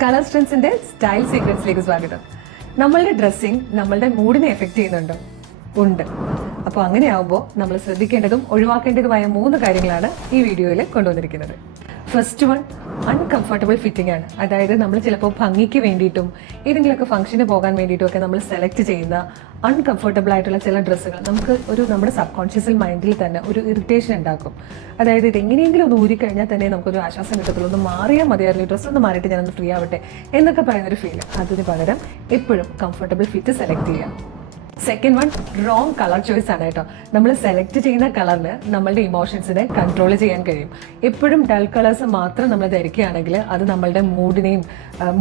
Colour സ്ട്രെൻസിന്റെ style സീക്രട്സിലേക്ക് സ്വാഗതം. നമ്മളുടെ dressing നമ്മളുടെ മൂഡിനെ എഫക്ട് ചെയ്യുന്നുണ്ടോ? ഉണ്ട്. അപ്പോൾ അങ്ങനെയാവുമ്പോൾ നമ്മൾ ശ്രദ്ധിക്കേണ്ടതും ഒഴിവാക്കേണ്ടതുമായ 3 കാര്യങ്ങളാണ് ഈ വീഡിയോയിൽ കൊണ്ടുവന്നിരിക്കുന്നത്. ഫസ്റ്റ് വൺ, അൺകംഫർട്ടബിൾ ഫിറ്റിംഗ് ആണ്. അതായത് നമ്മൾ ചിലപ്പോൾ ഭംഗിക്ക് വേണ്ടിയിട്ടും ഏതെങ്കിലുമൊക്കെ ഫംഗ്ഷന് പോകാൻ വേണ്ടിയിട്ടും ഒക്കെ നമ്മൾ സെലക്ട് ചെയ്യുന്ന അൺകംഫർട്ടബിൾ ആയിട്ടുള്ള ചില ഡ്രസ്സുകൾ നമുക്ക് നമ്മുടെ സബ് കോൺഷ്യസ് മൈൻഡിൽ തന്നെ ഒരു ഇറിറ്റേഷൻ ഉണ്ടാക്കും. അതായത് ഇത് എങ്ങനെയെങ്കിലും ഒന്ന് ഊരിക്കഴിഞ്ഞാൽ തന്നെ നമുക്കൊരു ആശ്വാസം കിട്ടത്തുള്ളൂ, ഒന്ന് മാറിയാൽ മതിയായിരുന്നു, ഡ്രസ്സ് ഒന്ന് മാറിയിട്ട് ഞാനൊന്ന് ഫ്രീ ആവട്ടെ എന്നൊക്കെ പറയുന്നൊരു ഫീൽ. അതിന് പകരം എപ്പോഴും കംഫർട്ടബിൾ ഫിറ്റ് സെലക്ട് ചെയ്യാം. Second one, wrong colour choice ആണ് കേട്ടോ. നമ്മൾ സെലക്ട് ചെയ്യുന്ന കളറിന് നമ്മളുടെ ഇമോഷൻസിനെ കൺട്രോൾ ചെയ്യാൻ കഴിയും. എപ്പോഴും ഡൾ കളേഴ്സ് മാത്രം നമ്മൾ ധരിക്കുകയാണെങ്കിൽ അത് നമ്മളുടെ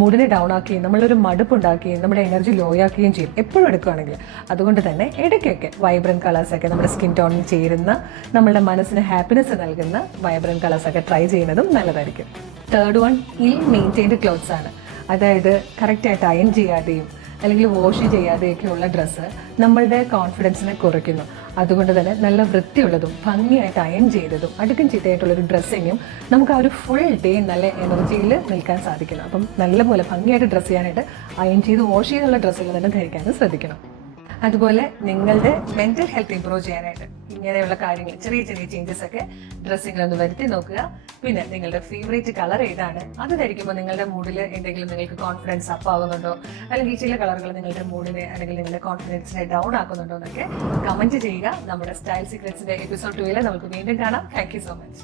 മൂഡിനെ ഡൗൺ ആക്കുകയും നമ്മളൊരു മടുപ്പുണ്ടാക്കുകയും നമ്മുടെ എനർജി ലോ ആക്കുകയും ചെയ്യും എപ്പോഴും എടുക്കുകയാണെങ്കിൽ. അതുകൊണ്ട് തന്നെ ഇടയ്ക്കൊക്കെ വൈബ്രന്റ് കളേഴ്സൊക്കെ നമ്മുടെ സ്കിൻ ടോണിൽ ചേരുന്ന നമ്മളുടെ മനസ്സിന് ഹാപ്പിനെസ് നൽകുന്ന വൈബ്രന്റ് കളേഴ്സൊക്കെ ട്രൈ ചെയ്യുന്നതും നല്ലതായിരിക്കും. തേർഡ് വൺ, ഇൽ മെയിൻറ്റെയിൻഡ് ക്ലോത്ത്സ് ആണ്. അതായത് കറക്റ്റായിട്ട് അയൺ ചെയ്യാതെയും അല്ലെങ്കിൽ വാഷ് ചെയ്യാതെയൊക്കെയുള്ള ഡ്രസ്സ് നമ്മളുടെ കോൺഫിഡൻസിനെ കുറയ്ക്കുന്നു. അതുകൊണ്ട് തന്നെ നല്ല വൃത്തിയുള്ളതും ഭംഗിയായിട്ട് അയൺ ചെയ്തതും അടുക്കും ചിട്ടയായിട്ടുള്ളൊരു ഡ്രസ്സിങ്ങും നമുക്ക് ആ ഒരു ഫുൾ ഡേ നല്ല എനർജിയിൽ നിൽക്കാൻ സാധിക്കുന്നു. അപ്പം നല്ലപോലെ ഭംഗിയായിട്ട് ഡ്രസ്സ് ചെയ്യാനായിട്ട് അയൺ ചെയ്ത് വാഷ് ചെയ്തുള്ള ഡ്രസ്സുകൾ തന്നെ ധരിക്കാനും ശ്രദ്ധിക്കണം. അതുപോലെ നിങ്ങളുടെ മെന്റൽ ഹെൽത്ത് ഇംപ്രൂവ് ചെയ്യാനായിട്ട് ഇങ്ങനെയുള്ള കാര്യങ്ങൾ ചെറിയ ചെറിയ ചേഞ്ചസ് ഒക്കെ ഡ്രസ്സിങ്ങിലൊന്ന് വരുത്തി നോക്കുക. പിന്നെ നിങ്ങളുടെ ഫേവറേറ്റ് കളർ ഏതാണ്, അത് ധരിക്കുമ്പോൾ നിങ്ങളുടെ മൂഡിൽ എന്തെങ്കിലും നിങ്ങൾക്ക് കോൺഫിഡൻസ് അപ്പ് ആകുന്നുണ്ടോ, അല്ലെങ്കിൽ ചില കളറുകൾ നിങ്ങളുടെ മൂഡിനെ അല്ലെങ്കിൽ നിങ്ങളുടെ കോൺഫിഡൻസിനെ ഡൗൺ ആക്കുന്നുണ്ടോ എന്നൊക്കെ കമന്റ് ചെയ്യുക. നമ്മുടെ സ്റ്റൈൽ സീക്രട്സിന്റെ എപ്പിസോഡ് 2 നമുക്ക് വീണ്ടും കാണാം. Thank you so much.